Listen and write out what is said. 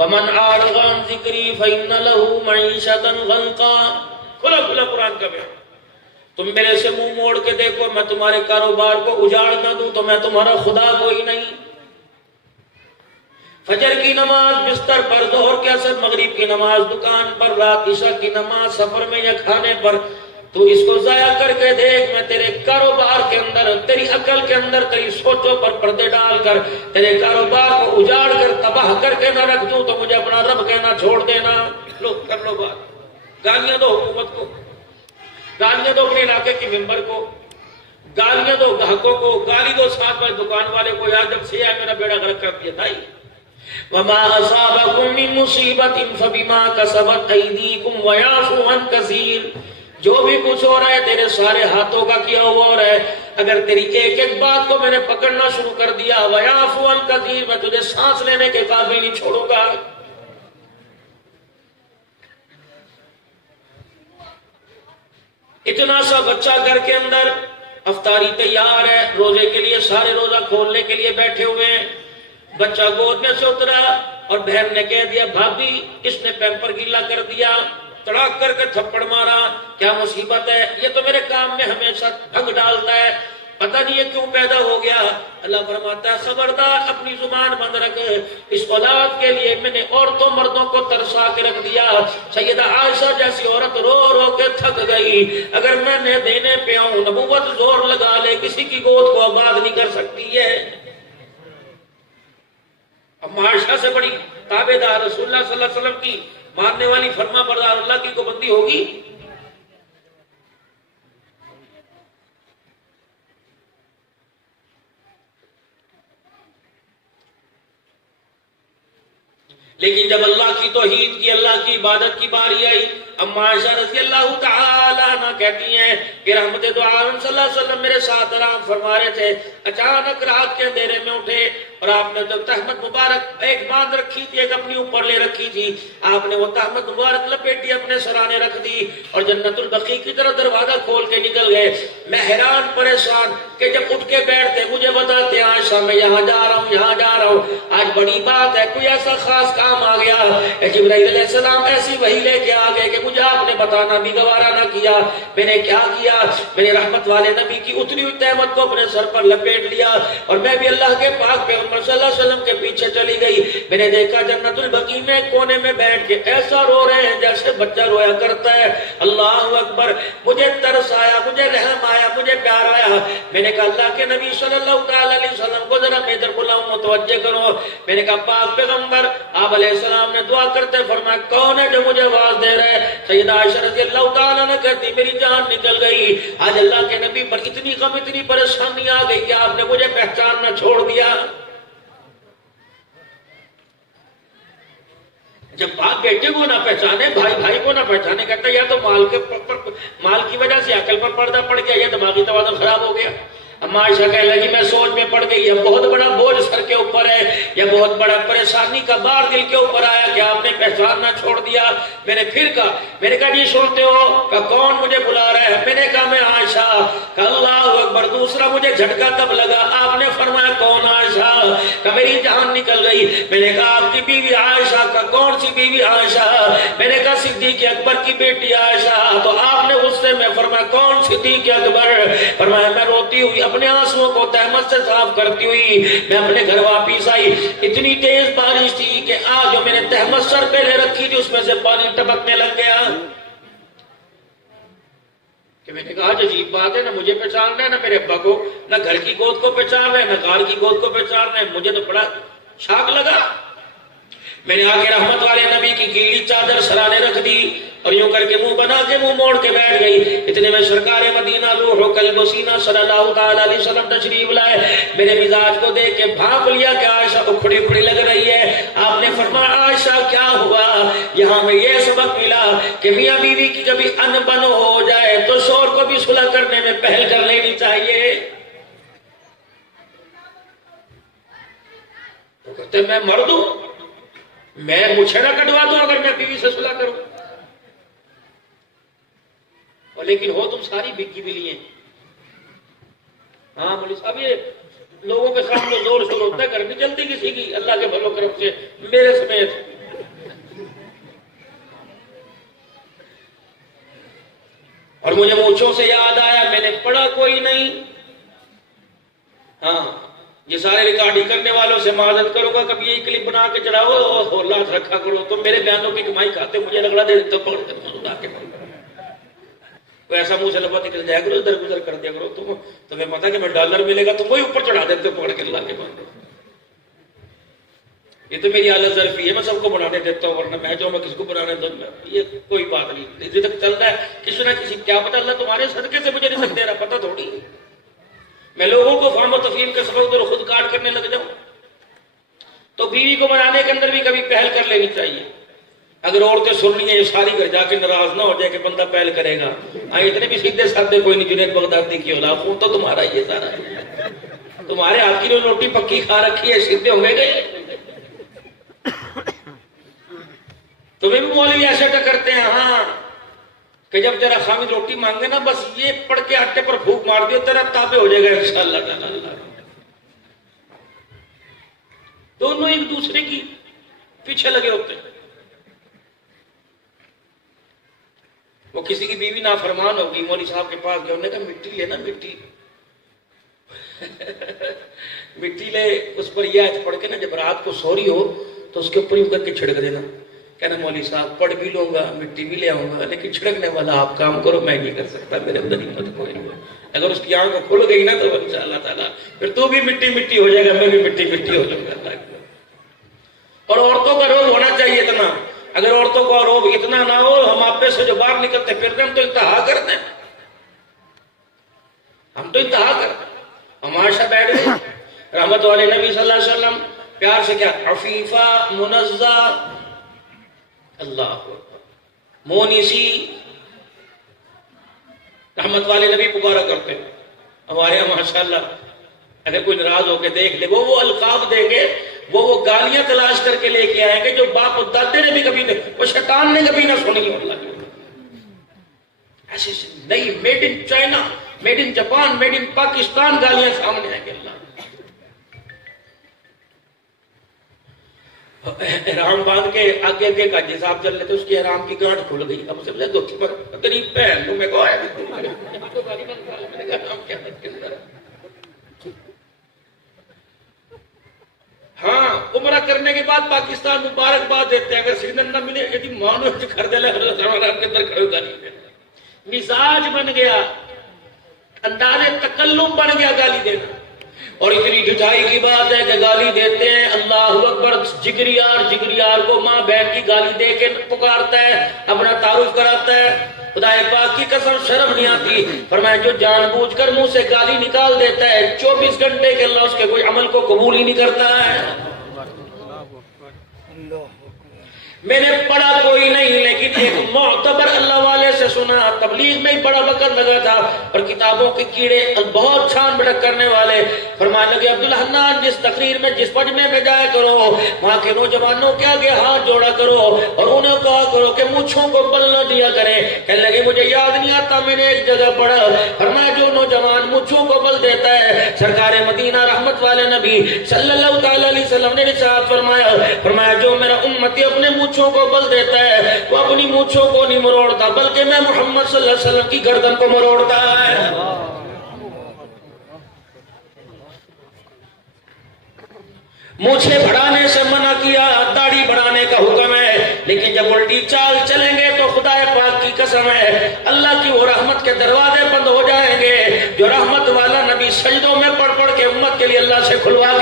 ومن اعرض عن ذکری فإن له معیشۃ ضنکا. کھلا کھلا قرآن کا بیان. تم میرے سے منہ موڑ کے دیکھو، میں تمہارے کاروبار کو اجاڑ نہ دوں تو میں تمہارا خدا کوئی نہیں. فجر کی نماز بستر پر، ظہر کے اثر، مغرب کی نماز دکان پر، رات عشاء کی نماز سفر میں یا کھانے پر. تو اس کو ضائع کر کے دیکھ، میں تیرے کاروبار کے اندر، تیری عقل کے اندر، تیری سوچوں پر پردے ڈال کر تیرے کاروبار کو اجاڑ کر تباہ کر کے نہ رکھ دوں تو مجھے اپنا رب کہنا چھوڑ دینا. لو کر لو بات. گالیاں دو حکومت کو، گالیاں دو اپنے علاقے کی ممبر کو، گالیاں دو گاہکوں کو، گالی دو ساتھ میں دکان والے کو. یار جب سے میرا بیڑا غرق کر دیا بھائی. وما اصابكم من مصیبت فبما كسبت ایدیکم ویعفو عن کثیر. جو بھی کچھ ہو رہا ہے تیرے سارے ہاتھوں کا کیا ہوا ہو رہا ہے. اگر تیری ایک ایک بات کو میں نے پکڑنا شروع کر دیا، ویعفو عن کثیر، میں تجھے سانس لینے کے قابل نہیں چھوڑوں گا. اتنا سا بچہ گھر کے اندر، افطاری تیار ہے، روزے کے لیے سارے روزہ کھولنے کے لیے بیٹھے ہوئے ہیں. بچہ گود میں سے اترا اور بہن نے کہہ دیا بھابھی اس نے پیمپر گیلا کر دیا. تڑاک کر کے تھپڑ مارا. کیا مصیبت ہے؟ یہ تو میرے کام میں ہمیشہ بھنگ ڈالتا ہے، پتہ نہیں یہ کیوں پیدا ہو گیا. اللہ فرماتا ہے خبردار اپنی زبان بند رکھ. اس اولاد کے لیے میں نے عورتوں مردوں کو ترسا کے رکھ دیا. سیدہ عائشہ جیسی عورت رو رو کے تھک گئی. اگر میں نے دینے پہ آؤں، نبوت زور لگا لے، کسی کی گود کو آباد نہیں کر سکتی ہے. اب عائشہ سے بڑی تابعدار رسول اللہ صلی اللہ علیہ وسلم کی ماننے والی فرما بردار اللہ کی کو بندی ہوگی؟ لیکن جب اللہ کی توحید کی، اللہ کی عبادت کی باری آئی، اما عائشہ رضی اللہ تعالی عنہ کہتی ہیں کہ رحمت دو عالم صلی اللہ علیہ وسلم میرے ساتھ آرام فرما رہے تھے. اچانک رات کے اندھیرے میں اٹھے اور آپ نے جو تہمت مبارک ایک باندھ رکھی تھی، ایک اپنی اوپر لے رکھی تھی، آپ نے وہ تہمت مبارک لپیٹی اپنے سرانے رکھ دی اور جنت البقیع کی طرف دروازہ کھول کے نکل گئے. میں حیران پریشان کہ جب اٹھ کے بیٹھتے مجھے بتاتے عائشہ میں یہاں جا رہا ہوں، یہاں جا رہا ہوں، آج بڑی بات ہے، کوئی ایسا خاص کام آ گیا. جبرائیل علیہ السلام ایسی وحی لے کے آ گئے کہ مجھے آپ نے بتانا بھی گوارا نہ کیا. میں نے کیا کیا؟ میں نے رحمت والے نبی کی اتری ہوئی تہمت کو اپنے سر پر لپیٹ لیا اور میں بھی اللہ کے پاک پیغمبر صلی اللہ علیہ وسلم کے پیچھے چلی گئی. میں نے دیکھا جنت البقیع میں کونے میں بیٹھ کے ایسا رو رہے ہیں جیسے بچہ رویا کرتا ہے. اللہ اکبر. مجھے ترس آیا، مجھے رحم آیا، مجھے پیار آیا. میں نے کہا اللہ کے نبی صلی اللہ علیہ وسلم کو ذرا میں ادھر بلاؤں، متوجہ کرو. میں نے کہا پاک پیغمبر، آپ علیہ السلام نے دعا کرتے فرمایا کون ہے جو مجھے آواز دے رہا ہے؟ سیدہ عائشہ رضی اللہ تعالیٰ نے کہتی میری جان نکل گئی. آج اللہ کے نبی پر اتنی غم، اتنی پریشانی آ گئی کہ آپ نے مجھے پہچاننا چھوڑ دیا. جب باپ بیٹے کو نہ پہچانے، بھائی بھائی کو نہ پہچانے، کہتا ہے یا تو مال کی وجہ سے عقل پر پردہ پڑ گیا یا دماغی توازن خراب ہو گیا. اما عائشہ کہنے لگی میں سوچ میں پڑ گئی، یہ بہت بڑا بوجھ سر کے اوپر ہے، یہ بہت بڑا پریشانی کا بار دل کے اوپر آیا کہ آپ نے پہچاننا چھوڑ دیا. میں نے پھر کہا، میں نے کہا جی سنتے ہو؟ کہ کون مجھے بلا رہا ہے؟ میں نے کہا میں عائشہ. کہ اللہ اکبر. دوسرا مجھے جھٹکا تب لگا، آپ نے فرمایا کون عائشہ؟ کہ میری جان نکل گئی. میں نے کہا آپ کی بیوی عائشہ. کا کون سی بیوی عائشہ؟ میں نے کہا صدیق اکبر کی بیٹی عائشہ. تو آپ نے غصے میں فرمایا کون صدیق اکبر؟ فرمایا میں روتی ہوئی اپنے آنسوؤں کو تہمت سے صاف کرتی ہوئی میں اپنے گھر واپس آئی. اتنی تیز بارش تھی کہ آج جو میں نے تہمت سر پہ لے رکھی تھی اس میں سے پانی ٹپکنے لگ گیا. کہ میں نے کہا عجیب بات ہے، نہ مجھے پہچان رہا ہے، نہ میرے ابا کو، نہ گھر کی گود کو پہچان رہا ہے، نہ کار کی گود کو پہچان رہا ہے. مجھے تو بڑا شاک لگا. میں نے آگے رحمت والے نبی کی گیلی چادر سرانے رکھ دی اور یوں کر کے منہ بنا کے منہ موڑ کے بیٹھ گئی. اتنے میں سرکار مدینہ روح و قلب و سینہ صلی اللہ تعالی علیہ وسلم تشریف لائے. میرے مزاج کو دیکھ کے بھانپ لیا کہ عائشہ اکھڑی اکھڑی لگ رہی ہے. آپ نے فرمایا عائشہ کیا ہوا؟ یہاں میں یہ سبق ملا کہ میاں بیوی کی کبھی ان بن ہو جائے تو شوہر کو بھی صلح کرنے میں پہل کر لینی چاہیے. تو کہتے میں مرد ہوں، میں مجھے نہ کٹوا دوں اگر میں بیوی سے صلح کروں. اور لیکن ہو تم ساری بگی بلی ہیں. ہاں مولوی صاحب یہ لوگوں کے سامنے زور شروع ہوتا ہے، گھر نہیں چلتی کسی کی اللہ کے بھلو کرم سے میرے سمیت. مونچھوں سے یاد آیا میں نے پڑھا کوئی نہیں. ہاں یہ سارے ریکارڈنگ کرنے والوں سے معذرت کرو گا, کبھی یہی کلپ بنا کے چڑھاؤ اور لات رکھا کرو تو میرے بیانوں کی کمائی کھاتے, مجھے رگڑا دے دیتے پکڑ کے خدا کے تو ایسا منہ سے لبا نکل جایا کرو, ادھر گزر کر دیا کرو. تمہیں پتا کہ میں ڈالر ملے گا تم وہی اوپر چڑھا دیتے ہو پکڑ کے اللہ کے بعد. یہ تو میری حالت ظرفی ہے, میں سب کو بنانے دیتا ہوں, ورنہ میں جو میں کس کو بنانے دوں, یہ کوئی بات نہیں. ابھی تک چل رہا ہے کسی نہ کسی, کیا پتا اللہ تمہارے صدقے سے مجھے رزق دے رہا, پتا تھوڑی میں لوگوں کو فہم و تفہیم کے سبب ادھر خود کاٹ کرنے لگ جاؤں. تو بیوی کو بنانے کے اندر بھی کبھی پہل کر لینی چاہیے. اگر عورتیں سن رہی ہیں یہ ساری گھر جا کے ناراض نہ ہو جائے کہ بندہ پہل کرے گا. اتنے بھی سیدھے سادے کوئی نہیں, جنید بغدادی کی اولاد خون تو تمہارا ہی ہے سارا, تمہارے ہاتھ کی روٹی پکی کھا رکھی ہے, سیدھے ہوں گے. تمہیں بھی مولوی ایسا کرتے ہیں ہاں کہ جب تیرا خامی روٹی مانگے نا بس یہ پڑھ کے آٹے پر پھونک مار دیو, تیرا تابع ہو جائے گا انشاءاللہ تعالی. دونوں ایک دوسرے کی پیچھے لگے ہوتے ہیں. وہ کسی کی بیوی نافرمان ہوگی, مولوی صاحب کے پاس گئے, انہوں نے کہا مٹی لے نا, مٹی مٹی لے, اس پر یہ آیت پڑھ کے نا جب رات کو سوری ہو تو اس کے اوپر یوں کر کے چھڑک دینا. کہنا مولوی صاحب پڑھ بھی لوں گا, مٹی بھی لے آؤں گا, لیکن چھڑکنے والا آپ کام کرو, میں نہیں کر سکتا, میرے اندر ہمت کوئی نہیں. اگر اس کی آنکھ کھل گئی نا تو انشاءاللہ تعالیٰ پھر تو بھی مٹی مٹی ہو جائے گا, میں بھی مٹی مٹی ہو جاؤں گا. اور عورتوں کا روب ہونا چاہیے اتنا, اگر عورتوں کا روب اتنا نہ ہو, ہم آپ سے جو باہر نکلتے پھر ہم تو انتہا کرتے ہیں, ہم تو انتہا کرتے ہیں. ہمارا بیٹھ گئے رحمت والے نبی صلی اللہ علیہ وسلم پیار سے کیا عفیفہ منزہ اللہ مونسی, رحمت والے نبی پکارا کرتے ہیں. ہمارے یہاں ماشاءاللہ اگر کوئی ناراض ہو کے دیکھ لے, وہ القاب دیں گے, وہ گالیاں تلاش کر کے لے کے آئیں گے جو باپ و دادے نے بھی کبھی نہیں, وہ شیطان نے کبھی نہ سنی. اللہ ایسی نئی made in China, made in Japan, made in Pakistan گالیاں سامنے آئیں گے. اللہ احرام باندھ کے آگے آگے کا جساب چل لیتے, اس کی احرام کی گانٹ کھل گئی. اب سے دو تیری پہن لوں میں کو آیا ہاں. عمرہ کرنے کے بعد پاکستان مبارکباد دیتے ہیں, اگر سگنل نہ ملے یہ مانو خریدے لے کے اندر کھڑے گا نہیں. مزاج بن گیا, انداز تکلم بن گیا گالی دینا. اور اتنی ڈھٹائی کی بات ہے کہ گالی دیتے ہیں, اللہ اکبر, جگریار کو ماں بہن کی گالی دے کے پکارتا ہے, اپنا تعارف کراتا ہے. خدا پاک کی قسم شرم نہیں آتی. فرمایا جو جان بوجھ کر منہ سے گالی نکال دیتا ہے 24 گھنٹے کے اللہ اس کے کوئی عمل کو قبول ہی نہیں کرتا ہے. میں نے پڑھا کوئی نہیں, لیکن ایک معتبر اللہ والے سے سنا, تبلیغ میں ہی بڑا وقت لگا تھا, اور کتابوں کے کیڑے بہت چھان بڑک کرنے والے. فرمانے لگے عبدالحنان جس تقریر میں جس مجمع میں جایا کرو وہاں کے نوجوانوں کے آگے ہاتھ جوڑا کرو اور انہیں کہا کرو کہ مونچھوں کو بل نہ دیا کرے. کہنے لگے مجھے یاد نہیں آتا, میں نے ایک جگہ پڑھا. فرمایا جو نوجوان مونچھوں کو بل دیتا ہے, سرکار مدینہ رحمت والے نبی صلی اللہ تعالی علیہ وسلم نے ارشاد فرمایا جو میرا امتی اپنے مونچھوں کو بل دیتا ہے وہ اپنی مونچھوں کو نہیں مروڑتا, بلکہ میں محمد صلی اللہ علیہ وسلم کی گردن کو مروڑتا ہے. مونچھیں بڑھانے سے منع کیا, داڑھی بڑھانے کا حکم ہے, لیکن جب الٹی چال چلیں گے تو خدا پاک کی قسم ہے اللہ کی وہ رحمت کے دروازے بند ہو جائیں گے جو رحمت والا نبی سجدوں میں پڑھ پڑھ کے امت کے لیے اللہ سے کھلوا